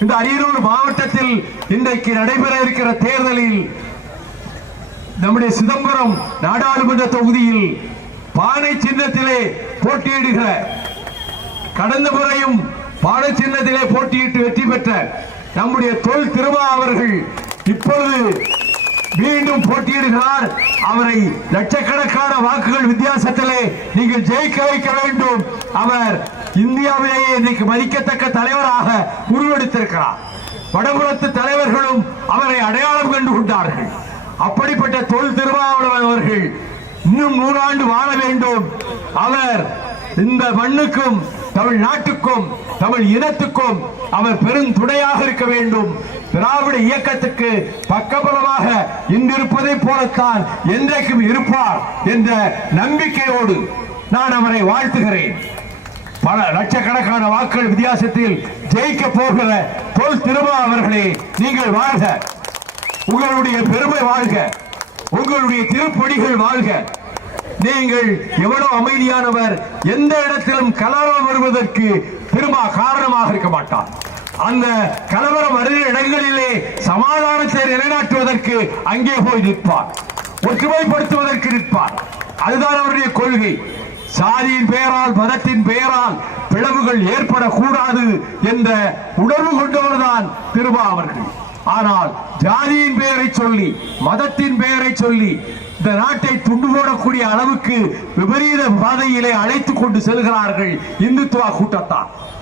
இந்த அரியலூர் மாவட்டத்தில் இன்றைக்கு நடைபெற இருக்கிற தேர்தலில் நம்முடைய சிதம்பரம் நாடாளுமன்ற தொகுதியில் பானை சின்னத்திலே போட்டியிடுகிற கடந்த முறையும் பானை சின்னத்திலே போட்டியிட்டு வெற்றி பெற்ற நம்முடைய தொல் திருமா அவர்கள் இப்பொழுது மீண்டும் போட்டியிடுகிறார். அவரை லட்சக்கணக்கான வாக்குகள் வித்தியாசத்திலே நீங்கள் ஜெயிக்க வைக்க வேண்டும். அவர் இந்தியாவிலேயே இன்னைக்கு மதிக்கத்தக்க தலைவராக உருவெடுத்திருக்கிறார். வடபுறத்து தலைவர்களும் அவரை அடையாளம் கண்டு கொண்டார்கள். அப்படிப்பட்ட தொல் திருமாவளவன் அவர்கள் இன்னும் நூறாண்டு வாழ வேண்டும். அவர் இந்த மண்ணுக்கும் தமிழ் நாட்டுக்கும் தமிழ் இனத்துக்கும் அவர் பெரும் துணையாக இருக்க வேண்டும். திராவிட இயக்கத்துக்கு பக்கபலமாக இன்றிருப்பதை போலத்தான் என்றைக்கும் இருப்பார் என்ற நம்பிக்கையோடு நான் அவரை வாழ்த்துகிறேன். பல லட்சக்கணக்கான வாக்குகள் வித்தியாசத்தில் ஜெயிக்க போகிற தொல் திருமா அவர்களே நீங்கள் வாழ்க. உங்களுடைய பெருமை வாழ்க. உங்களுடைய திருப்பொடிகள் வாழ்க. நீங்கள் எவ்வளவு அமைதியானவர் எந்த இடத்திலும் கலவரம் வருவதற்கு திருமா காரணமாக இருக்க மாட்டார். அந்த கலவரம் வருகிற இடங்களிலே சமாதானத்தை நிலைநாட்டுவதற்கு அங்கே போய் நிற்பார். ஒற்றுமைப்படுத்துவதற்கு நிற்பார். அதுதான் அவருடைய கொள்கை. சாதியின் பெயரால் மதத்தின் பெயரால் பிளவுகள் ஏற்படக்கூடாது என்ற உணர்வு கொண்டவர்தான் திருமா அவர்கள். ஆனால் ஜாதியின் பெயரை சொல்லி மதத்தின் பெயரை சொல்லி இந்த நாட்டை துண்டு போடக்கூடிய அளவுக்கு விபரீத பாதையிலே அழைத்துக் கொண்டு செல்கிறார்கள் இந்துத்துவ கூட்டத்தார்.